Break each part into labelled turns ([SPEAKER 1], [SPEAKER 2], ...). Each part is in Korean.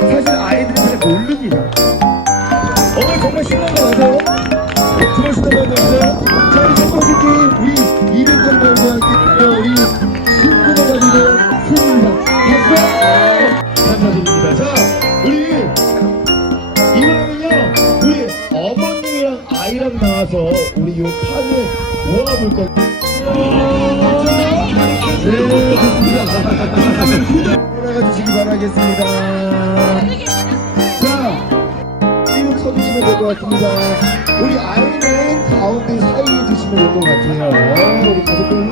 [SPEAKER 1] 사실 아이들은 잘 모릅니다. 오늘 정말 신나는 거 아세요? 정말 신나는 거 아세요? 자, 첫 번째 게임 우리 200점 걸고 함께 우리 친구들 가지고 승리입니다. 박수! 감사드립니다. 자, 우리 이번에는요, 우리 어머님이랑 아이랑 나와서 우리 요 판을 모아볼. 네, 돌아가 주시기 바라겠습니다. 자, 쭉 서주시면 될 것 같습니다. 우리 아이는 가운데 사이에 두시면 될 것 같아요. 우리 가족들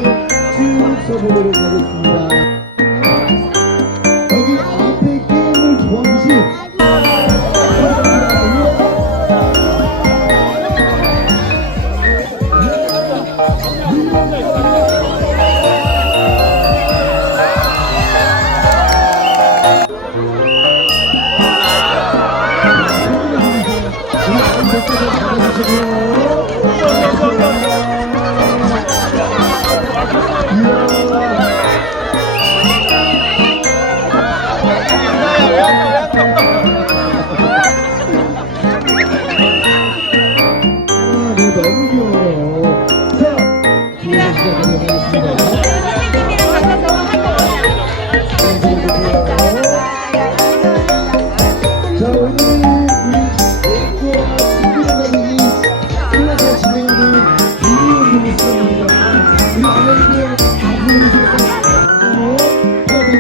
[SPEAKER 1] 아이 백화점 받아주시고요.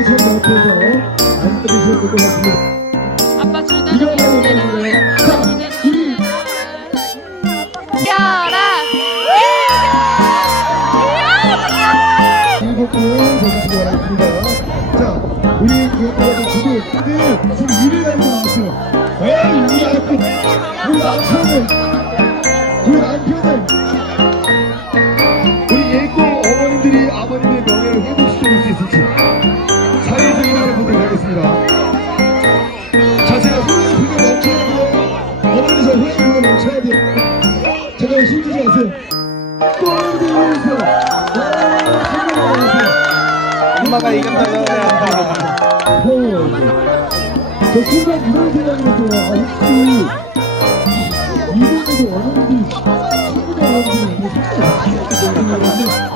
[SPEAKER 1] 옆에서 앉아주시면 될것 같습니다.
[SPEAKER 2] 아빠
[SPEAKER 1] 이거 거예요. 자, 우리
[SPEAKER 2] 야라
[SPEAKER 1] 일곱 분 서주시기 바랍니다. 자, 우리 예쁘게 지금 늘 지금 일을 가지고 나왔어요. 에이, 우리 남편, 우리 남편을, 우리 남편을, 분들 가겠습니다. 자, 제가 후회 그게 넘쳐야 돼요. 어머니서 후회 그거 넘쳐야 돼요. 제가 힘주지 마세요. 꼴 들으면서, 아, 생각나세요.
[SPEAKER 3] 엄마가 이겼다고 해야
[SPEAKER 1] 저 순간 이런 생각이 들어요. 아, 혹시 이번에도 어머니들이 친구들 어머니들이 자,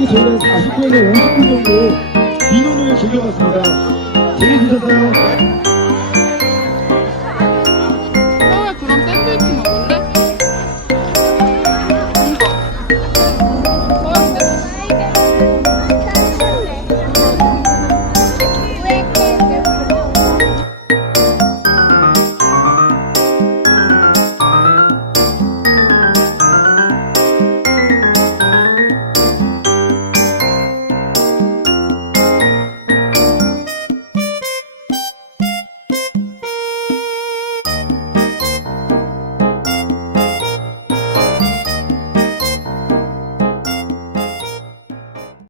[SPEAKER 1] 이렇게 저희가 40분에서 50분 정도 민원을 즐겨봤습니다. 재밌으셨어요?